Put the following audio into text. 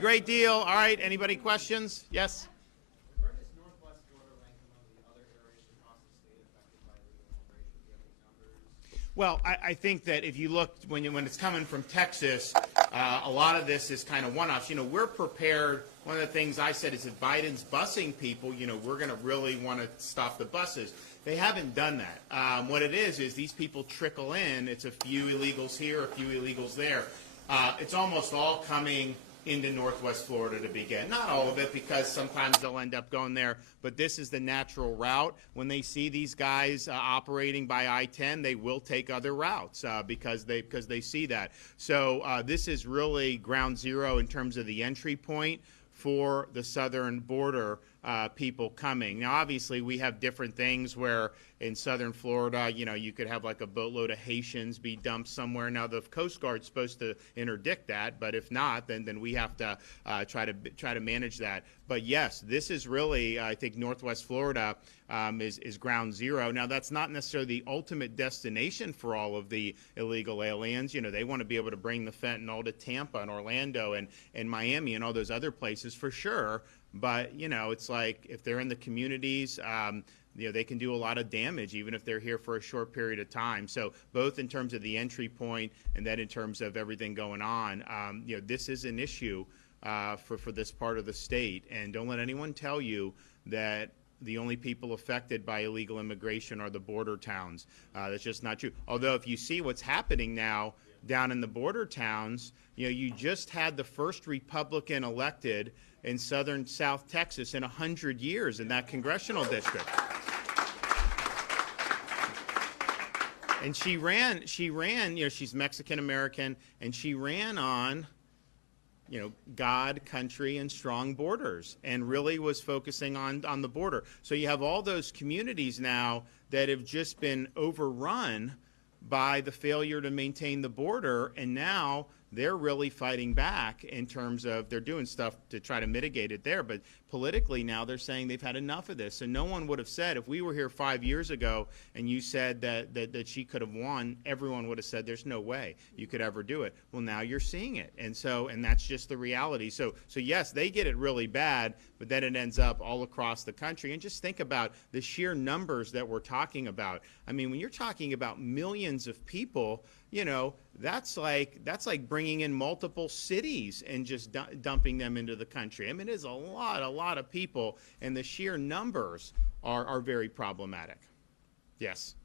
Great deal. All right. Anybody questions? Yes? Where does Northwest Florida rank among the other areas across the state affected by illegal immigration? Do you have any numbers? Well, I think that if you look, when it's coming from Texas, a lot of this is kind of one-offs. We're prepared. One of the things I said is if Biden's busing people, we're going to really want to stop the buses. They haven't done that. What it is these people trickle in. It's a few illegals here, a few illegals there. It's almost all coming into Northwest Florida to begin. Not all of it, because sometimes they'll end up going there, but this is the natural route. When they see these guys operating by I-10, they will take other routes because they see that. So this is really ground zero in terms of the entry point for the southern border people coming. Now, obviously, we have different things where in southern Florida, you could have like a boatload of Haitians be dumped somewhere. Now, the Coast Guard's supposed to interdict that, but if not, then we have to try to manage that. But yes, this is really, I think, Northwest Florida is ground zero. Now, that's not necessarily the ultimate destination for all of the illegal aliens. They want to be able to bring the fentanyl to Tampa and Orlando and Miami and all those other places for sure. But, it's like if they're in the communities, they can do a lot of damage even if they're here for a short period of time. So both in terms of the entry point and then in terms of everything going on, this is an issue for this part of the state. And don't let anyone tell you that the only people affected by illegal immigration are the border towns. That's just not true. Although if you see what's happening now down in the border towns, you just had the first Republican elected in southern South Texas in 100 years in that congressional district. And she ran, she's Mexican-American, and she ran on, God, country, and strong borders, and really was focusing on the border. So you have all those communities now that have just been overrun by the failure to maintain the border, and now they're really fighting back in terms of they're doing stuff to try to mitigate it there. But politically now they're saying they've had enough of this. And no one would have said, if we were here 5 years ago and you said that she could have won, everyone would have said there's no way you could ever do it. Well, now you're seeing it. And that's just the reality. So yes, they get it really bad, but then it ends up all across the country. And just think about the sheer numbers that we're talking about. I mean, when you're talking about millions of people, that's like bringing in multiple cities and just dumping them into the country. I mean, it is a lot of people, and the sheer numbers are very problematic. Yes.